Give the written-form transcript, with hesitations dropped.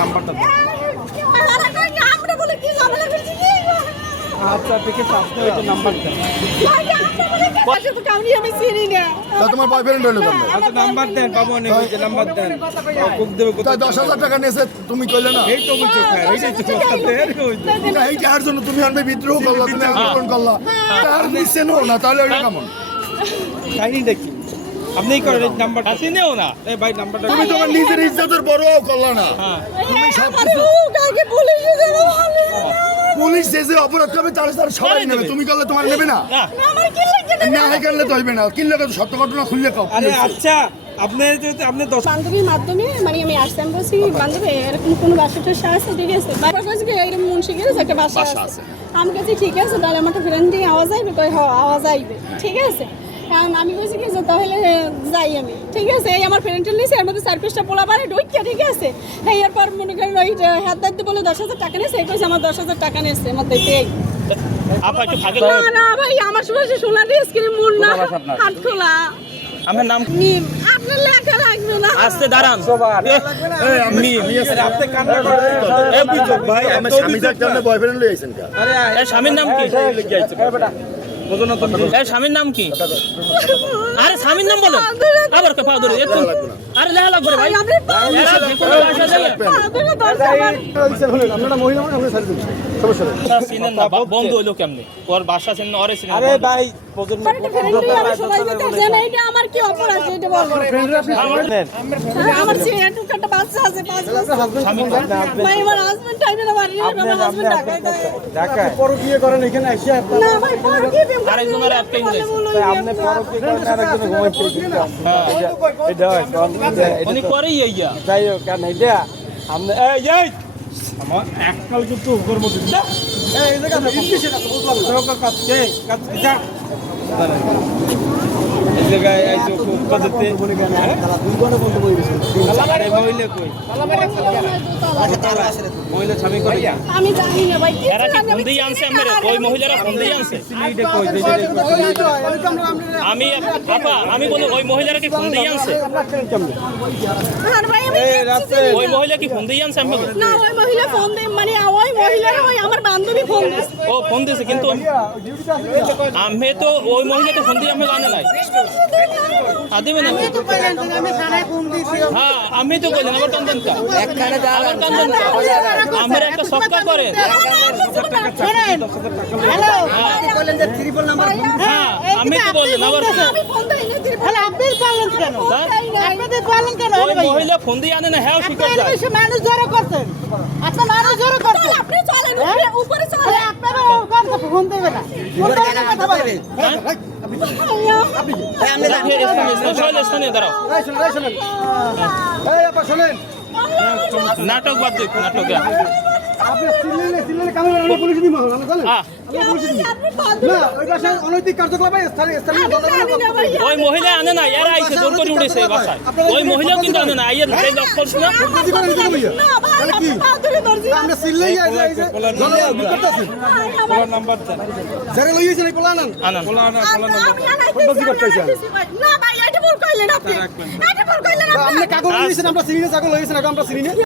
নাম্বারটা দেন। আচ্ছা ঠিক আছে, আপনি ওইটা নাম্বার দেন। তোমার বয়ফ্রেন্ড হলো কেন? আচ্ছা নাম্বার দেন, পাবো না ওই নাম্বার দেন। বুক দেবে কোথায়? 10,000 টাকা নিয়েছে, তুমি কইলে না? এই তো বুঝছো খায়, এইটাই তো কথা দেন ওই তো। এই টাকার জন্য তুমি আনবে বিদ্রোহ করলা, তুমি আক্রমণ করলা, টাকার দিচ্ছে না, তাহলে ওইটা কেমন? কাহিনী দেখি আপনি করেন এই নাম্বারটা চিনেও না। এই ভাই নাম্বারটা তুমি তোমার নিজের ইজ্জতের বড়ও করলা না। তুমি সব কিছু পুলিশ যে অপরাধ করবে তার সবাই নেবে, তুমি করলে তোমার নেবে না? না করলে তো হইবে না, কিনলে তো সত্য ঘটনা খুললে কাও। আরে আচ্ছা, আপনি যেহেতু আপনি 10 বান্ধবীর মাধ্যমে মানে আমি আসতাম, বলছি বান্ধবী এরকম কোনো বাসাটা আছে, ঠিক আছে বাবার কাছে এরকম মুন্সি গেছে একটা বাসা আছে, আমি কাছে ঠিক আছে তাহলে আমার ফ্রেন্ডে আওয়াজ আইবে, কই হ আওয়াজ আইবে, ঠিক আছে। কারণ আমি বলছি কি যে তাহলে যাই আমি, ঠিক আছে। এই আমার ফ্রেন্ডের নিয়েছে, এর মধ্যে 4-5টা পোলা বাড়ি ঢুকিয়া, ঠিক আছে। এরপর মনে করেন ওই হাত দাঁত বলে 10,000 টাকা নিয়েছে, এই কইছে আমার 10,000 টাকা নিয়েছে আমার দেখতে। না ভাই আমার শুনেছি সোনা দিয়ে স্ক্রিন মুন না হাত খোলা। আমার নাম মিম, আপনার লেখা লাগবে না। আস্তে দাঁড়ান। মিম আপনি কান্না করেন। এ বিজয় ভাই, আমার স্বামী যার জন্য বয়ফ্রেন্ড লই আইছেন কা? আরে এ স্বামীর নাম কি? এই বেটা বুঝো না তুমি। এ স্বামীর নাম কি? আরে স্বামীর নাম বলো। আবার কে পা ধরে একটু। আরে লেখা লাগবে রে ভাই। এরা যে কোনো ভাষা দেবে। আপনারা মহিলা মানে আমরা ছাড়ি দিন, সমস্যা নেই। চিনেন না, বন্ধ হইলো কেমনে? ওর ভাষা চিনেন না, ওরে চিনেন না। আরে ভাই প্রজন্ম একটা ফ্রেন্ড আমি সবাই দিতে জানা, এটা আমার কি অপরাধ এটা বলবো। আমার ছেলে একটু একটা বাচ্চা আছে 5 বছর। ভাই আমার হাজবেন্ড টাইমে না বাড়ি, আমার হাজবেন্ড ঢাকায় থাকে। ঢাকায় পরকীয় করেন এখানে এসে আপনারা না ভাই পরে কি দিম, আরেকজনের আটকে গেছে। আপনি পরকীয় করেন আরেকজন ঘুমাইতে এটা উনি করেই ইয়া। যাই হোক কেন এটা আপনি এই আমার এককাল কিন্তু উপর মধ্যে এই জায়গা না ইংলিশে কথা বুঝলাম না কাছে কাছে যা এই জায়গায় এই যে খুব কাজতে বলে গেল না 2 ঘন্টা বন্ধ হয়ে গেছে। আরে মহিলা কই মহিলা স্বামী কই? আমি জানি না ভাই কি এরা কি ফোন দিয়ে আনছে আমারে? ওই মহিলারা ফোন দিয়ে আনছে? সিলিটা কই যে আমি বলি ওই মহিলারা কি ফোন দিয়ে আনছে? আর ভাই আমি ওই মহিলা কি ফোন দিয়ে আনছে আমাকে? না ওই মহিলা ফোন দেয় মানে ওই মহিলারা ওই আমার বান্ধবী ফোন দিছে। ও ফোন দিয়েছে, কিন্তু আমি তো ওই মহিলা তো ফোন দিয়ে আমাকে আনে নাই। আদিবে না হ্যাঁ, আমি তো বললেন আমার কান্দন কা আমার কান্দন কা আমার একটা সক্কা করে। হ্যালো হ্যাঁ আমি তো বললেন আবার আমি ফোন দেই না তাহলে আপনি বললেন কেন? আপনি বললেন কেন? ওই মহিলা ফোন দিয়ে আনে না, হ্যাঁ শিকার যায়। মানুষ জড়ো করছেন, আপনি মানুষ জড়ো করছেন, আপনি চলেন উপরে চলেন, আপনারা কোন ফোন দেবে না কথা বলেন। স্থানে দাঁড়াও, নাটক বাদ দেখ, নাটক আপনি সিলেলে কামে আমরা পুলিশ দিব আমরা জানেন? ওই বাসায় অনৈতিক কার্যকলাপে স্থানীয় ওই মহিলা আনে না, এরা আইছে জোর করে উঠেছে বাসায়। ওই মহিলাও কিন্তু আনে না, আইয়ের সেই লক করছে না। আমরা সিলেই এই যে পোলার নাম্বার দেন। যারা লইছেন এই পোলান আনান পোলা নাম্বার না ভাই এটা ভুল কইলেন আপনি, এটা ভুল কইলেন আপনি। আপনি কাগজ লইছেন, আমরা সিরিয়াস কাগজ লইছেন, আমরা সিরিয়াস